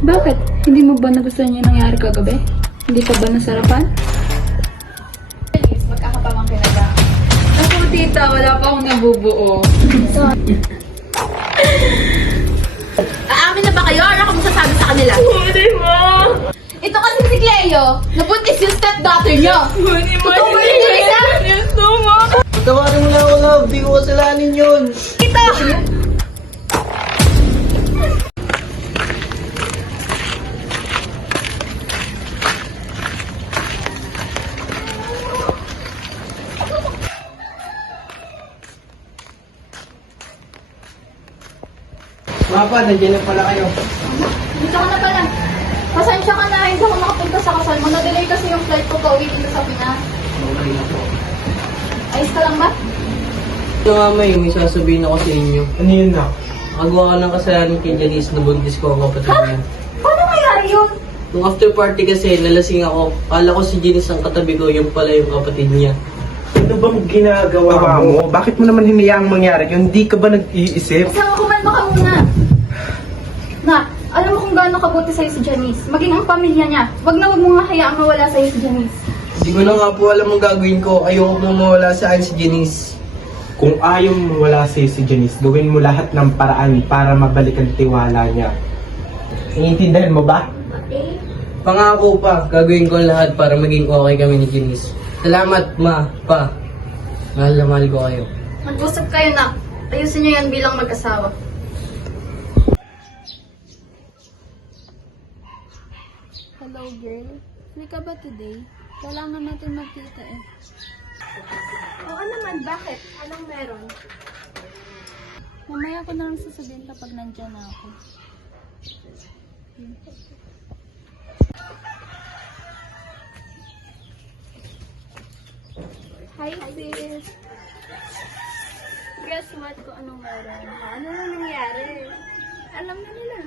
Bakit? Hindi mo ba nagustuhan yung nangyari kagabi? Hindi ka ba nasarapan? Magkakapamangkin na lang. Ako, tita, wala pa akong nabubuo. Aamin na ba kayo? Ano ka masasabi sa kanila? Hindi mo! Ito kasi si Cleo. Nabuntis yung stepdaughter niyo. Hindi mo! Totoo ba yun, Teresa? Gusto mo! Patawarin mo na ako, love. Di ko kasalanan yun. Ito! Papa, nandiyan na pala kayo. Dito ka na pala. Pasensya ka na. Hindi ako nakapunta sa kasal mo. Na-delay kasi yung flight ko pauwi dito sa Pinas. Okay na po. Ayos ka lang ba? Ito nga, may sasabihin ako sa inyo. Ano yun na? Nakagawa ka ng kasalanan kay Janice na buntis ko ang kapatid niya. Paano nangyari yun? Nung after party kasi, nalasing ako. Kala ko si Janice ang katabi ko, yung pala yung kapatid niya. Ano bang ginagawa mo? Bakit mo naman hiniyaang mangyari yun? Hindi ka ba nag-iisip? Isang kumalma ka muna. Na, alam mo kung gaano kabuti sa'yo si Janice. Maging ang pamilya niya. Wag na wag mo nga hayaang mawala sa'yo si Janice. Hindi ko na nga po alam ang gagawin ko. Ayoko po mawala sa akin si Janice. Kung ayaw mo wala si Janice, gawin mo lahat ng paraan para mabalik ang tiwala niya. Naiintindihan mo ba? Pangako pa, gagawin ko ang lahat para maging okay kami ni Janice. Salamat, ma, pa. Mahal na mahal ko kayo. Mag-usap kayo na. Ayusin niyo yan bilang mag-asawa. Hello, girl. Free ka ba today? Kailangan natin magkita eh. Oo naman, bakit? Anong meron? Mamaya ko na lang sasabihin kapag nandyan na ako. Hi, sis. Guess what kung anong meron? Ano na nangyari? Alam na nila.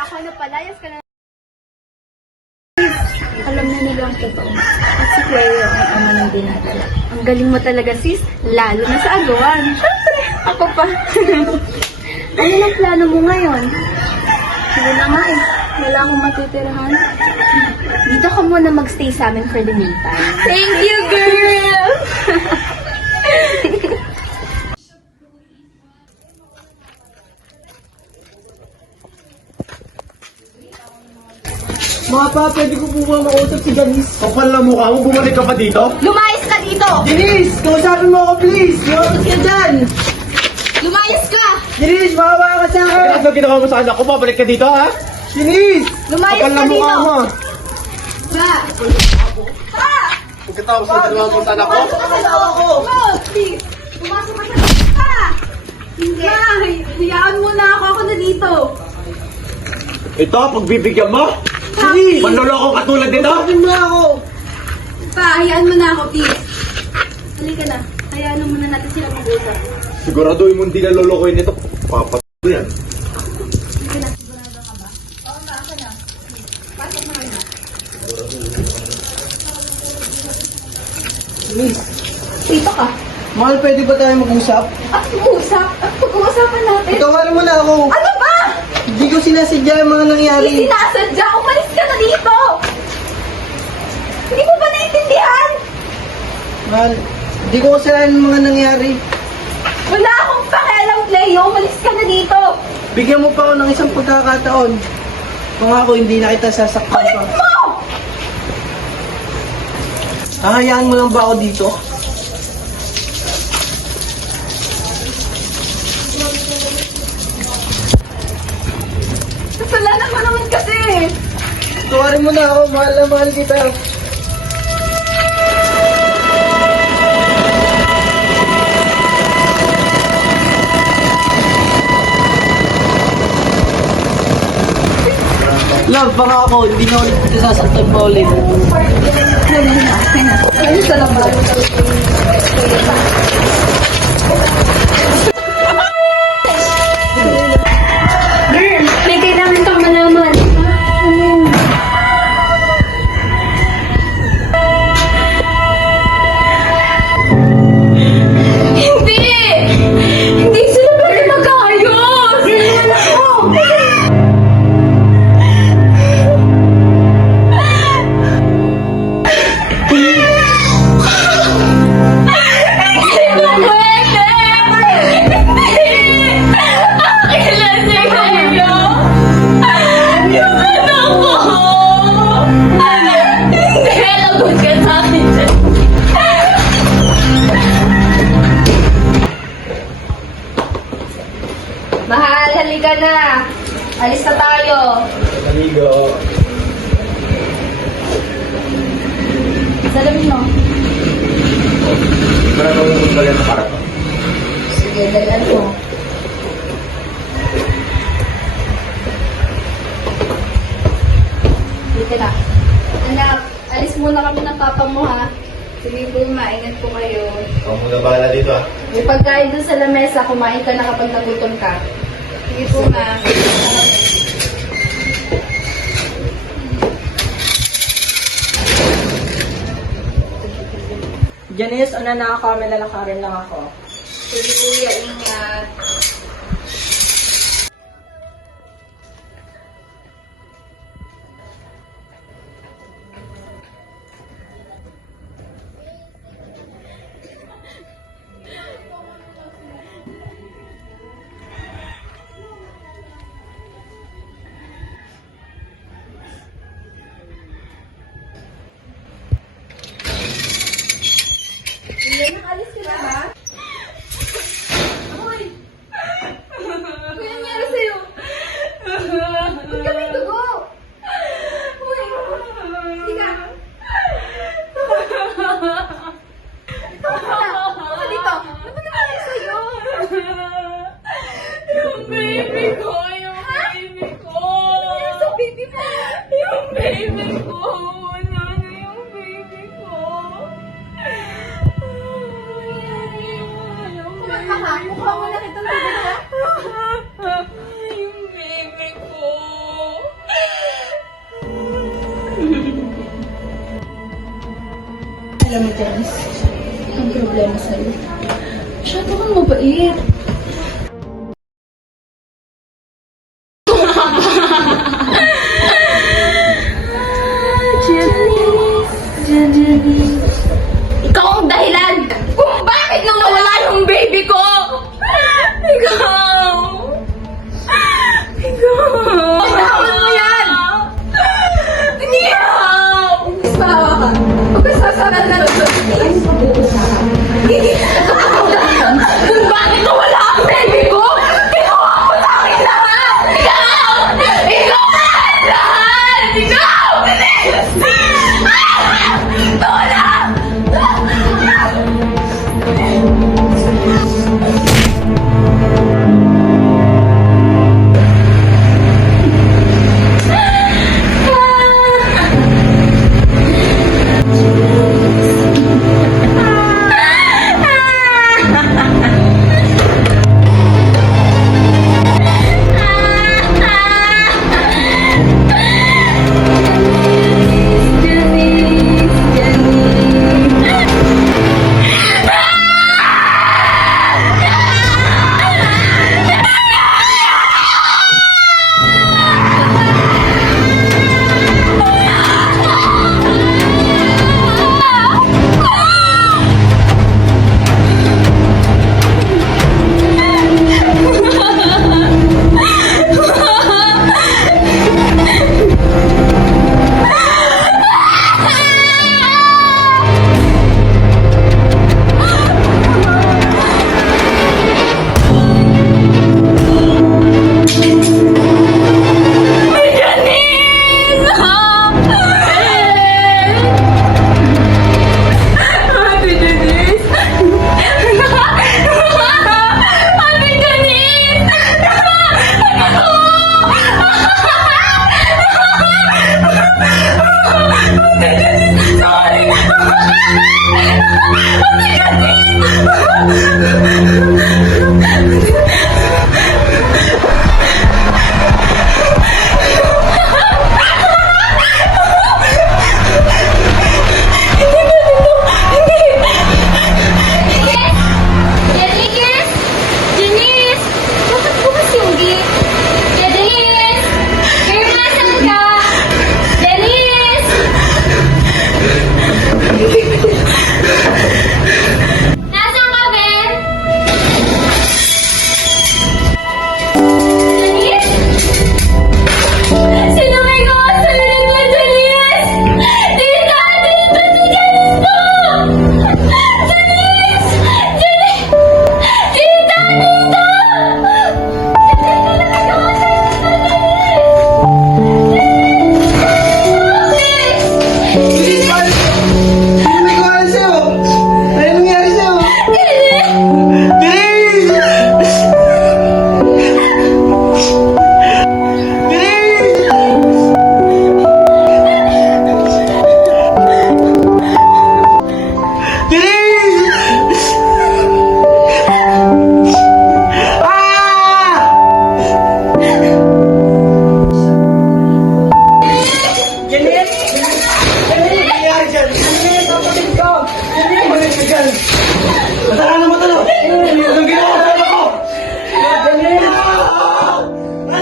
Ako na palayas ka na. Alam na nila ang totoo. At si Cleo ang ama ng dinadala. Ang galing mo talaga, sis. Lalo na sa agawan. Siyempre, ako pa. Ano ang plano mo ngayon? Sige na nga eh. Wala akong matitirahan. Dito ka muna magstay sa amin for the meantime. Thank you, girl! Mga pa, pwede ko po ba makausap si Janice? Kapal na mukha mo, bumalik ka pa dito? Lumayas ka dito! Janice, kausapin mo ako please! Iwasot ka dyan! Lumayas ka! Janice, makawa ka sa akin! Ano ginawa mo sa akin? Ako, babalik ka dito, ha? Janice! Lumayas Kapal ka na mukha dito! mo. Ba! Pagkatapos na ginawa mo sa anak ko? Pumasok ka sa asawa ko! Oh, please! Pumasok ka sa... Ah! Hindi! Nay! Hayaan mo na ako. Ako na dito. Ito, pagbibigyan mo? Janice! Manloloko katulad nito? Kausapin mo ako! Pa, hayaan mo na ako, please. Halika na. Hayaan na muna natin sila mag-usap. Siguraduhin mo hindi na lolokohin nito. Papat yan. Halika na. Sigurado ka ba? Oo nga, ako na. Pasok na kayo na. Janice, Dito ka. mahal, pwede ba tayo mag-usap? At mag-usap? At pag-uusapan natin? Itawarin mo na ako! Ano ba? Hindi ko sinasadya yung mga nangyari. Hindi sinasadya. Umalis ka na dito. Hindi mo ba naintindihan? Mahal, hindi ko kasalanan yung mga nangyari. Wala akong pakialam, Cleo. Umalis ka na dito. Bigyan mo pa ako ng isang pagkakataon. Pangako, hindi na kita sasaktan Ulit pa. mo! Hahayaan mo lang ba ako dito? Kasalanan mo naman kasi. Tawarin mo na ako, mahal na mahal kita. Love, pangako, hindi na ulit kita sasaktan pa ulit. Ayos ka lang ba? May kailangan kang malaman. Hindi! Hindi sila pwede magkaayos! Hindi! halika na. Alis na tayo. Amigo. Salamin mo. Maraming magbagal na para to. Sige, dalan mo. Dito na. Anak, alis muna kami ng papa mo ha. Sige po, maingat po kayo. Huwag mo na bahala dito ah. May pagkain dun sa lamesa, kumain ka na kapag nagutom ka. Sige po, ma. Janice, ano na ako? May lalakarin lang ako. Sige kuya, ingat. Kuya, nakalis sila ba? Uy! Kuya, nangyari sa'yo? Ba't ka may dugo? Uy! Sige! Baka dito! Ano ba nangyari sa'yo? Yung baby ko! Yung baby ko! Ano sa baby mo? Yung baby ko! Ano yung baby ko? Kumanta ka? Mukha mo lang itong baby mo. Yung baby ko! Alam mo, Janice, ang problema sa'yo. Masyado kang mabait. Ikaw ang dahilan kung bakit nawala yung baby ko! Ikaw! Ikaw! Tawad mo yan! Ikaw! Bawa ka. Pagkasasaran na rin. Kung bakit nawala ang baby ko? Kinuha mo sa akin lahat! Ikaw! Ikaw ang lahat! Ikaw! Tulong!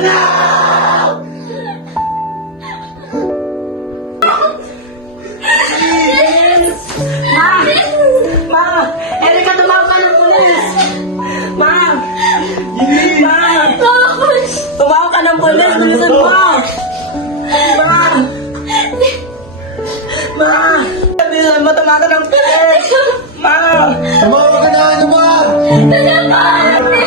Ma! Erika, tumawag ka ng pulis! Ma! Ma! Tumawag ka ng pulis! Bilisan mo! Ma! Ma! Bilisan mo, tumawag ka ng pulis! Ma! Tumawag ka na naman! Ma!